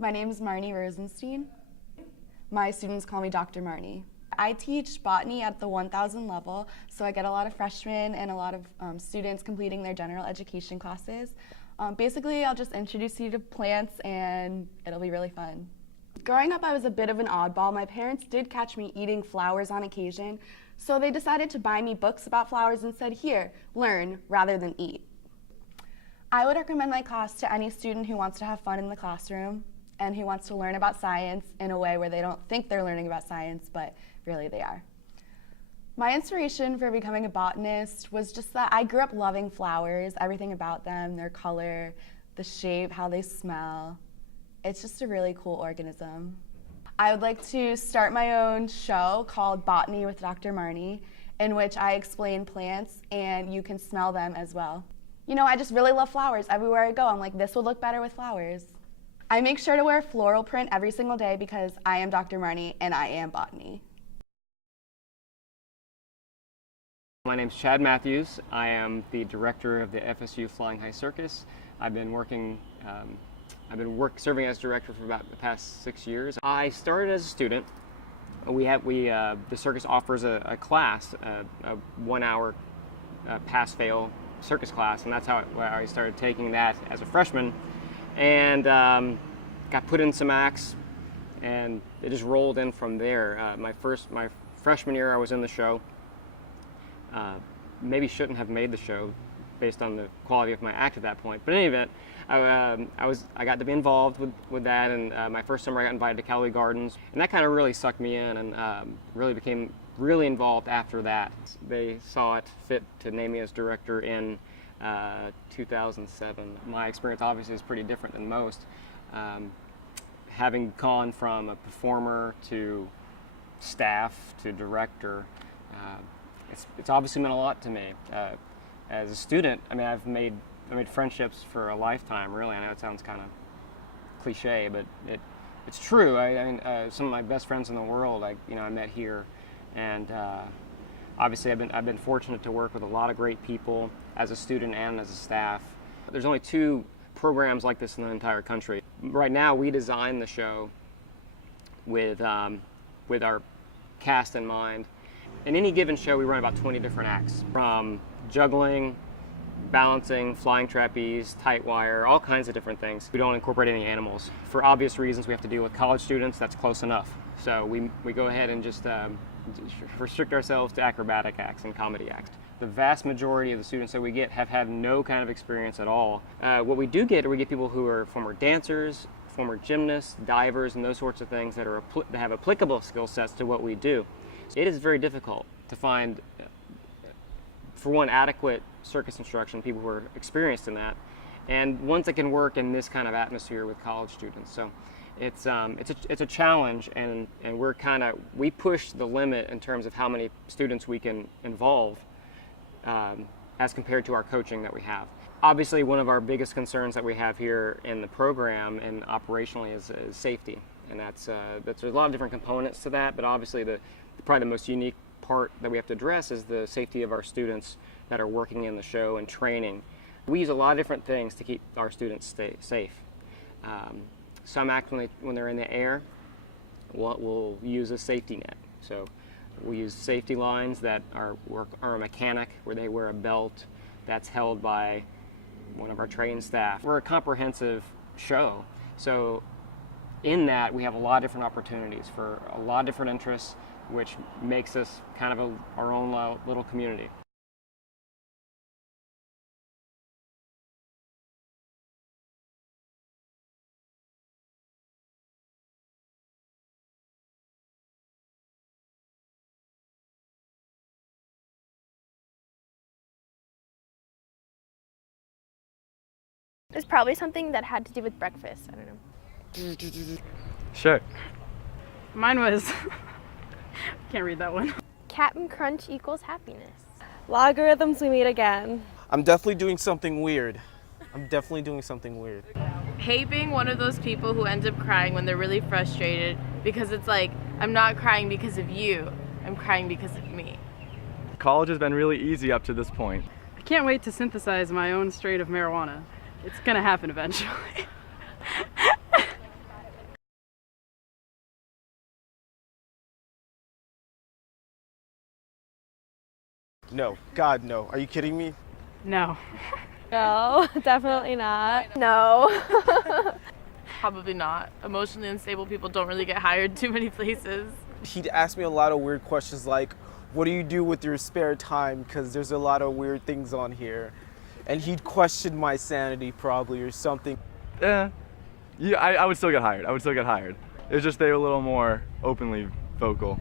My name is Marnie Rosenstein. My students call me Dr. Marnie. I teach botany at the 1000 level, so I get a lot of freshmen and a lot of students completing their general education classes. Basically, I'll just introduce you to plants and it'll be really fun. Growing up, I was a bit of an oddball. My parents did catch me eating flowers on occasion, so they decided to buy me books about flowers and said, here, learn rather than eat. I would recommend my class to any student who wants to have fun in the classroom and who wants to learn about science in a way where they don't think they're learning about science, but really they are. My inspiration for becoming a botanist was just that I grew up loving flowers, everything about them, their color, the shape, how they smell. It's just a really cool organism. I would like to start my own show called Botany with Dr. Marnie, in which I explain plants and you can smell them as well. You know, I just really love flowers. Everywhere I go, I'm like, this would look better with flowers. I make sure to wear floral print every single day because I am Dr. Marnie and I am botany. My name's Chad Matthews. I am the director of the FSU Flying High Circus. I've been serving as director for about the past 6 years. I started as a student. The circus offers a class, a 1 hour pass-fail circus class, and that's how I started taking that as a freshman, and got put in some acts, and it just rolled in from there. My freshman year, I was in the show. Maybe shouldn't have made the show based on the quality of my act at that point, but in any event, I got to be involved with that, and my first summer I got invited to Callaway Gardens, and that kind of really sucked me in, and really became really involved after that. They saw it fit to name me as director in 2007. My experience obviously is pretty different than most. Having gone from a performer to staff to director, it's obviously meant a lot to me. As a student, I mean, I made friendships for a lifetime, really. I know it sounds kind of cliche, but it's true. Some of my best friends in the world, I met here. And obviously I've been fortunate to work with a lot of great people as a student and as a staff. There's only 2 programs like this in the entire country. Right now we design the show with our cast in mind. In any given show we run about 20 different acts, from juggling, balancing, flying trapeze, tight wire, all kinds of different things. We don't incorporate any animals. For obvious reasons, we have to deal with college students. That's close enough. So we go ahead and just restrict ourselves to acrobatic acts and comedy acts. The vast majority of the students that we get have had no kind of experience at all. What we do get, we get people who are former dancers, former gymnasts, divers, and those sorts of things that have applicable skill sets to what we do. It is very difficult to find, for one, adequate circus instruction, people who are experienced in that, and ones that can work in this kind of atmosphere with college students. So it's a challenge, and we push the limit in terms of how many students we can involve as compared to our coaching that we have. Obviously, one of our biggest concerns that we have here in the program and operationally is safety, and there's a lot of different components to that, but obviously probably the most unique part that we have to address is the safety of our students that are working in the show and training. We use a lot of different things to keep our students stay safe. Some actually, when they're in the air, we'll use a safety net. So we use safety lines that are a mechanic, where they wear a belt that's held by one of our trained staff. We're a comprehensive show, so in that we have a lot of different opportunities for a lot of different interests, which makes us kind of our own little community. There's probably something that had to do with breakfast. I don't know. Sure. Mine was, can't read that one. Captain Crunch equals happiness. Logarithms we meet again. I'm definitely doing something weird. Hate being one of those people who ends up crying when they're really frustrated, because it's like, I'm not crying because of you, I'm crying because of me. College has been really easy up to this point. I can't wait to synthesize my own strain of marijuana. It's gonna happen eventually. No, God, no. Are you kidding me? No. No, definitely not. No. Probably not. Emotionally unstable people don't really get hired too many places. He'd ask me a lot of weird questions like, what do you do with your spare time? Because there's a lot of weird things on here. And he'd question my sanity probably or something. Yeah, I would still get hired. I would still get hired. It's just they were a little more openly vocal.